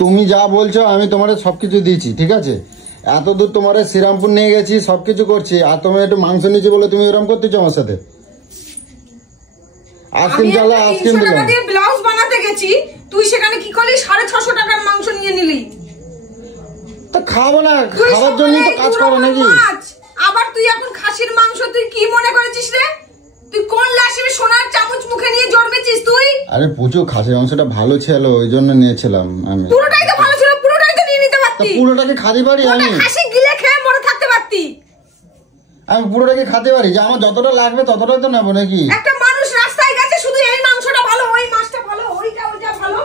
তুমি যা বলছো আমি তোমার সবকিছু দিয়েছি, ঠিক আছে? এত দূর তোমার শ্রীরামপুর নিয়ে গেছি, সবকিছু করছি, আর তুমি একটু মাংস নিয়েছি বলে তুমি এরকম করতেছো আমার সাথে? আইসক্রিম চালা, আইসক্রিম দিলাম। ব্লাউজ বানাতে গেছি, তুই সেখানে কি করলি? 650 টাকার মাংস নিয়ে নিলি। তো খাবো না, খাবার জন্য তো কাজ করো নাকি? আবার তুই এখন খাসির মাংস তুই কি মনে করেছিস রে? তুই কোন লাশে সোনার চামচ মুখে নিয়ে জন্মেছিস তুই? আরে পুজো, খাসির মাংসটা ভালো ছিল ওই জন্য নিয়েছিলাম আমি। পুরোটাই তো ভালো ছিল, পুরোটাই তো নিয়ে নিতে পারতি। পুরোটাকে খেতে পারি আমি? খাসি গিলে খেয়ে মরে থাকতে পারতি। আমি পুরোটাকে খেতে পারি, যে আমার যতটা লাগবে ততটাই তো নেবো নাকি? একটা মানুষ রাস্তায় গেছে শুধু এই মাংসটা ভালো, ওই মাছটা ভালো, ওইটা ভালো,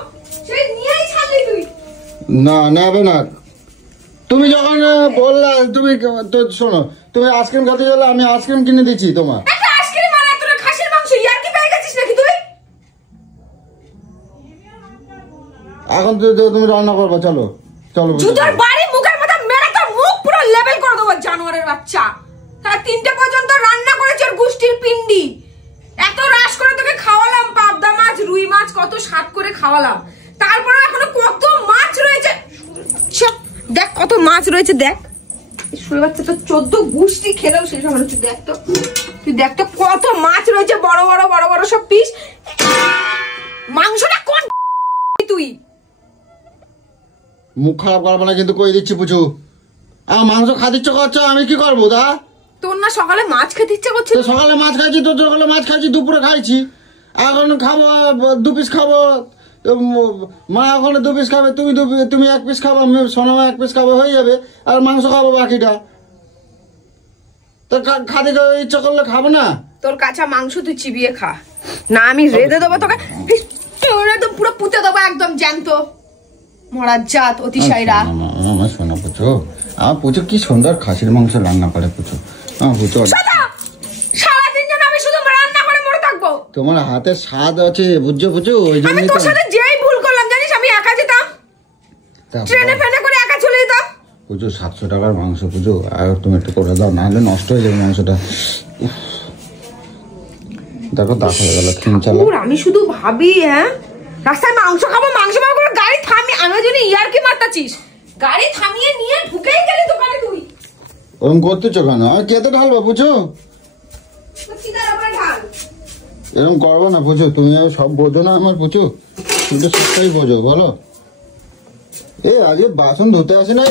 সেই নিয়েই ছাড়লি তুই। না, নেবে না। তুমি যখন বললা, তুমি তো শোনো, তুমি আইসক্রিম খেতে গেলে আমি আইসক্রিম কিনে দিচ্ছি তোমার। একটা আইসক্রিম আর তোরা খাসির মাংস ইয়ার কি পেয়ে গেছিস নাকি তুই? এখন তুমি রান্না করবে, চলো চলো। জুতোর বাড়ি মুখের মধ্যে মেরে তোর মুখ পুরো লেভেল করে দেবো জানোয়ারের বাচ্চা। তার 3টে পর্যন্ত রান্না করেছে ওর গুষ্টির পিন্ডি। এত রাশ করে তোকে খাওয়ালাম, পাবদা মাছ, রুই মাছ, কত স্বাদ করে খাওয়ালাম, তারপরে এখনো কত মাছ রয়েছে। দেখ কত মাছ রয়েছে, দেখ। শুয়ে বাচ্চা তো 14 গুষ্টি খেলেও শেষ হবে না। দেখ তো, তুই দেখ তো কত মাছ রয়েছে, বড় বড় সব পিস। মাংসটা কোন তুই? মুখ খারাপ করবো না কিন্তু, কই দিচ্ছি পুচু। মাংস খাতে ইচ্ছা করছো, আমি কি করবো? দা তোর না সকালে মাছ খেতে ইচ্ছা করছে? সকালে মাছ খাইছি, তো সকালে মাছ খাইছি, দুপুরে খাইছি, এখন খাবো 2 পিস খাবো। মা ওখানে 2 পিস খাবে, তুমি 1 পিস খাবো, সোনামা 1 পিস খাবো, হয়ে যাবে। আর মাংস খাবো বাকিটা। তো খাতে ইচ্ছা করলে খাবো না? তোর কাঁচা মাংস তুই চিবিয়ে খা না, আমি রেঁধে দেবো তোকে, তো পুরো পুঁতে দেবো একদম জ্যান্ত। মরার জাত অতিশয়রা। আমার শোনা পুচু, আমার পুচু কি সুন্দর খাসির মাংস রান্না করে পুচু। আমার পুচু সারাদিন যেন আমি শুধু রান্না করে মরে থাকবো। তোমার হাতে স্বাদ আছে বুঝছো পুচু, ওই জন্য তোর সাথে যেই ভুল করলাম জানিস, আমি একা যেতাম, ট্রেনে ফেনে করে একা চলে যেতাম। পুজো 700 টাকার মাংস পুজো, আর তুমি একটু করে দাও, নাহলে নষ্ট হয়ে যাবে মাংসটা। দেখো দাঁত হয়ে গেল, খেয়ে চালা। আমি শুধু ভাবি, হ্যাঁ রাস্তায় মাংস খাবো করে গাড়ি থামিয়ে, আমার জন্য ইয়ার কি মারতাছিস? গাড়ি থামিয়ে নিয়ে ঢুকেই গেলি দোকানে তুই। ওরকম করতেছো কেন? আমি কেটে ঢালবো পুজো, এরকম করবো না পুজো। তুমি সব বোঝো না আমার পুজো, তুমি তো সবটাই বোঝো বলো। আজকে বাসন ধুতে আসে না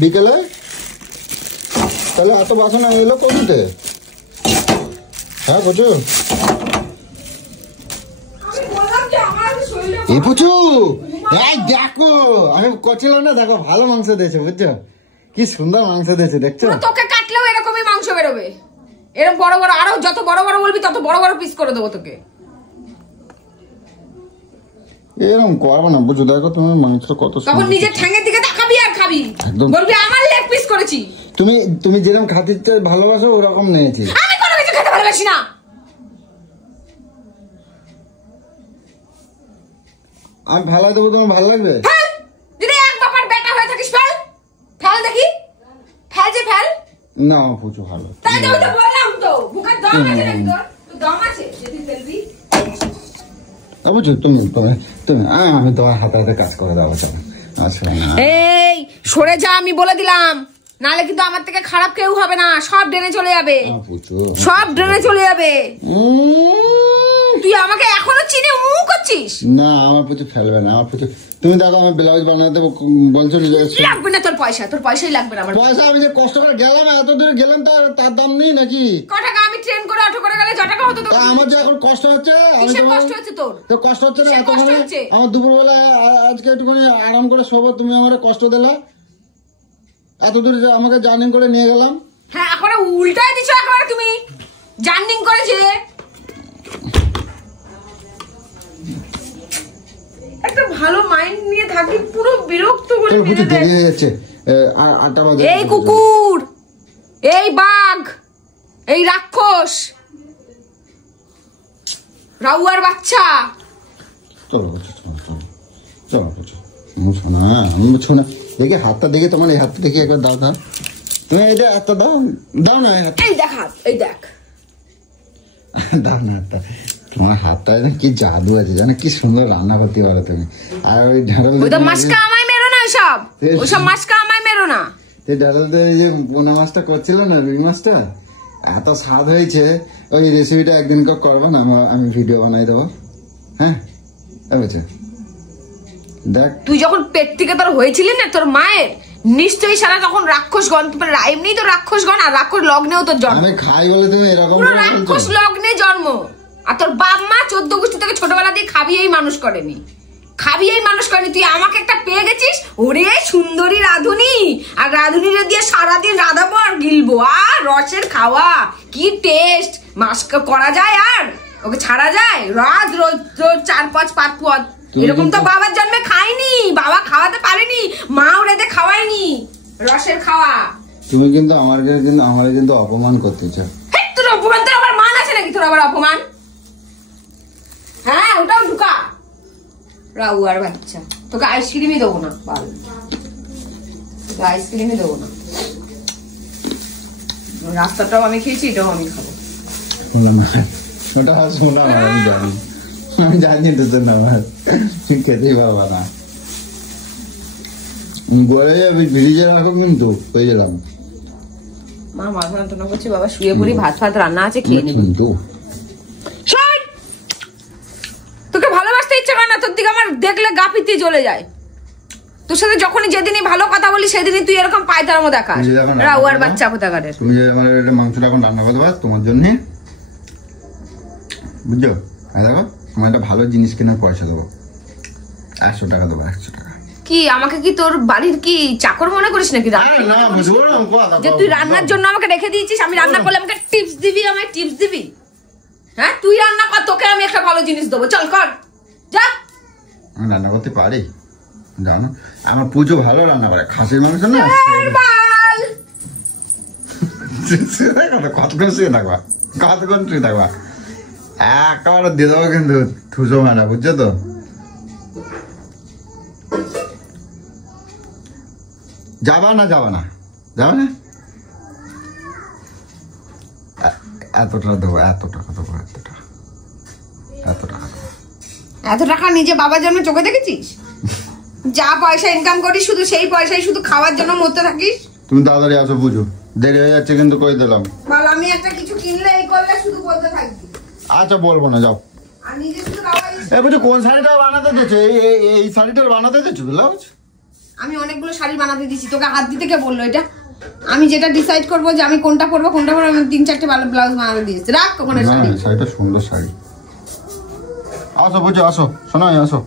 বিকেলে? তাহলে এত বাসন এলো কোথাতে? হ্যাঁ পুজো, এই পুচু দেখো, আমি করছিলাম না, দেখো ভালো মাংস দিয়েছে বুঝছো, কি সুন্দর মাংস দিয়েছে দেখছো। তোকে কাটলেও এরকমই মাংস বেরোবে, এরকম বড় বড়, আরো যত বড় বড় বলবি তত বড় বড় পিস করে দেবো তোকে। এরকম করবো না বুঝো, দেখো তুমি মাংস কত, তখন নিজের ঠ্যাঙের দিকে তাকাবি আর খাবি, বলবি আমার লেগ পিস করেছি। তুমি যেরকম খাতে ভালোবাসো ওরকম নিয়েছি। আমি কোনো কিছু খেতে ভালোবাসি না। আমি ফেলাই দেবো, তোমার ভালো লাগবে? যদি এক বাবার বেটা হয়ে থাকিস ফেল, ফেল দেখি, ফেল যে ফেল। না পুচু ভালো, তাই তো বললাম তো, বুকের দম আছে নাকি তোর? তোর দম আছে যদি ফেলবি। বুঝছো তুমি আমি তোমার হাতে হাতে কাজ করে দেবো, চলো। এই সরে যা, আমি বলে দিলাম, নাহলে কিন্তু আমার থেকে খারাপ কেউ হবে না, সব ড্রেনে চলে যাবে, সব ড্রেনে চলে যাবে। তুই আমাকে এখনো চিনে করছিস? না আমার পুচু ফেলবে না, আমার পুচু। তুমি দেখো আমি ব্লাউজ বানাতে বলছো, লাগবে না তোর পয়সা, তোর পয়সাই লাগবে না আমার পয়সা। আমি যে কষ্ট করে গেলাম, এত দূরে গেলাম, তার দাম নেই নাকি? ক টাকা? আমি ট্রেন করে অটো করে গেলে 6 টাকা হতো। আমার যে এখন কষ্ট হচ্ছে, কষ্ট হচ্ছে তোর? তো কষ্ট হচ্ছে না, আমার দুপুরবেলা আজকে একটুখানি আরাম করে শোবো, তুমি আমার কষ্ট দিলা, এত দূরে আমাকে জার্নি করে নিয়ে গেলাম। হ্যাঁ এখন উল্টাই দিছো একেবারে, তুমি জার্নি করেছে। একটা ভালো মাইন্ড নিয়ে থাকি, পুরো বিরক্ত করে দিয়ে যাচ্ছে। 8টা বাজে। এই কুকুর, এই বাঘ, এই রাক্ষস, রাউয়ার বাচ্চা, চলো শোনা দেখে হাতটা দেখে, তোমার এই হাতটা দেখে একবার দাও, তুমি এই হাতটা দাও না, এই দেখ হাত, এই দেখ, দাও না হাতটা, তোমার হাতটায় কি জাদু আছে জানো, কি সুন্দর রান্না করতে পারো তুমি। আর ওই ঢাল মাছকা আমায় মেরো না, ওইসব মাছকা আমায় মেরো না। ডালতে যে পোনা মাছটা করছিল না, রুই মাছটা এত স্বাদ হয়েছে। ওই রেসিপিটা একদিন করবো না, আমি ভিডিও বানাই দেবো। হ্যাঁ বুঝছো, দেখ তুই যখন পেট থেকে তোর হয়েছিলি না তোর মায়ের, নিশ্চয়ই সারা তখন রাক্ষসগণ, এমনি তো রাক্ষসগণ আর রাক্ষস লগ্নেও তোর জন্ম। আমি খাই বলে তুমি এরকম রাক্ষস লগ্নে জন্ম। আর তোর বাপ মা 14 গোষ্ঠী থেকে ছোটবেলা দিয়ে খাবিয়েই মানুষ করেনি, তুই আমাকে একটা পেয়ে গেছিস, ওরে সুন্দরী রাধুনি, আর রাধুনিরে দিয়ে সারাদিন রাধাবো আর গিলবো, আর রসের খাওয়া কি টেস্ট। মাছ করা যায় আর ওকে ছাড়া যায়? রাত রোজ 4-5 পদ। এরকম তো বাবার জন্মে খাইনি, বাবা খাওয়াতে পারেনি, মা ওরেতে খাওয়ায়নি রসের খাওয়া। তুমি কিন্তু আমার কিন্তু অপমান করতে চাও। তোর অপমান, তোর আবার মান আছে নাকি তোর আবার অপমান? হ্যাঁ ওটাও ঢুকা রাউ আর বাচ্চা। তোকে আইসক্রিমই দেবো না, তোকে আইসক্রিমই দেবো না। রাস্তাটাও আমি খেয়েছি, এটাও আমি খাবো। ওটা শোনা আমি জানি তো আমার খেতেই পারবা না। বলে যাবি ফ্রিজে রাখো কিন্তু হয়ে গেলাম। মা মাছ রান্না করছে, বাবা শুয়ে পড়ি, ভাত রান্না আছে খেয়ে নিবি। কিন্তু তোকে ভালোবাসতে ইচ্ছে করে না, তোর দিকে আমার দেখলে গা পিত্তি জ্বলে যায়। তোর সাথে যখনই যেদিনই ভালো কথা বলি সেদিনই তুই এরকম পায়তার মতো দেখাস। রাউ আর বাচ্চা কোথাকারের। তুমি যে আমার মাংসটা এখন রান্না করতে পারো তোমার জন্য, বুঝছো? দেখো তোমার একটা ভালো জিনিস কেনার পয়সা দেবো, 100 টাকা দেবো, 100 টাকা। কি আমাকে কি তোর বাড়ির কি চাকর মনে করিস নাকি? যে তুই রান্নার জন্য আমাকে রেখে দিয়েছিস, আমি রান্না করলে আমাকে টিপস দিবি, আমায় টিপস দিবি? হ্যাঁ তুই রান্না কর, তোকে আমি একটা ভালো জিনিস দেবো, চল কর যা। আমি রান্না করতে পারি জানো, আমার পুজো ভালো রান্না করে, খাসির মাংস না। কতক্ষণ শুয়ে থাকবা, কতক্ষণ শুয়ে থাকবা, একেবারে দিয়ে দেবো কিন্তু থুসো মারা, বুঝছো তো? যাবা না এত টাকা দেবো, এত টাকা দেবো। এত টাকা নিজে বাবার জন্য চোখে দেখেছিস? যা পয়সা ইনকাম করিস শুধু সেই পয়সাই শুধু খাওয়ার জন্য মরতে থাকিস। তুমি তাড়াতাড়ি আসো, বুঝো দেরি হয়ে যাচ্ছে কিন্তু কই দিলাম। বল আমি একটা কিছু কিনলে এই করলে শুধু বলতে থাকবি। আচ্ছা বলবো না, যাও। আর নিজে শুধু খাওয়াই। বুঝো কোন শাড়িটা বানাতে দিয়েছো? এই শাড়িটা বানাতে দিয়েছো ব্লাউজ? আমি অনেকগুলো শাড়ি বানাতে দিয়েছি, তোকে হাত দিতে কে বললো এটা? আমি যেটা ডিসাইড করবো যে আমি কোনটা পরবো আমি 3-4টে ভালো ব্লাউজ বানাতে দিয়েছি। রাখ ওখানে শাড়ি, শাড়িটা সুন্দর শাড়ি। আসো বুঝো, আসো শোনাই, আসো।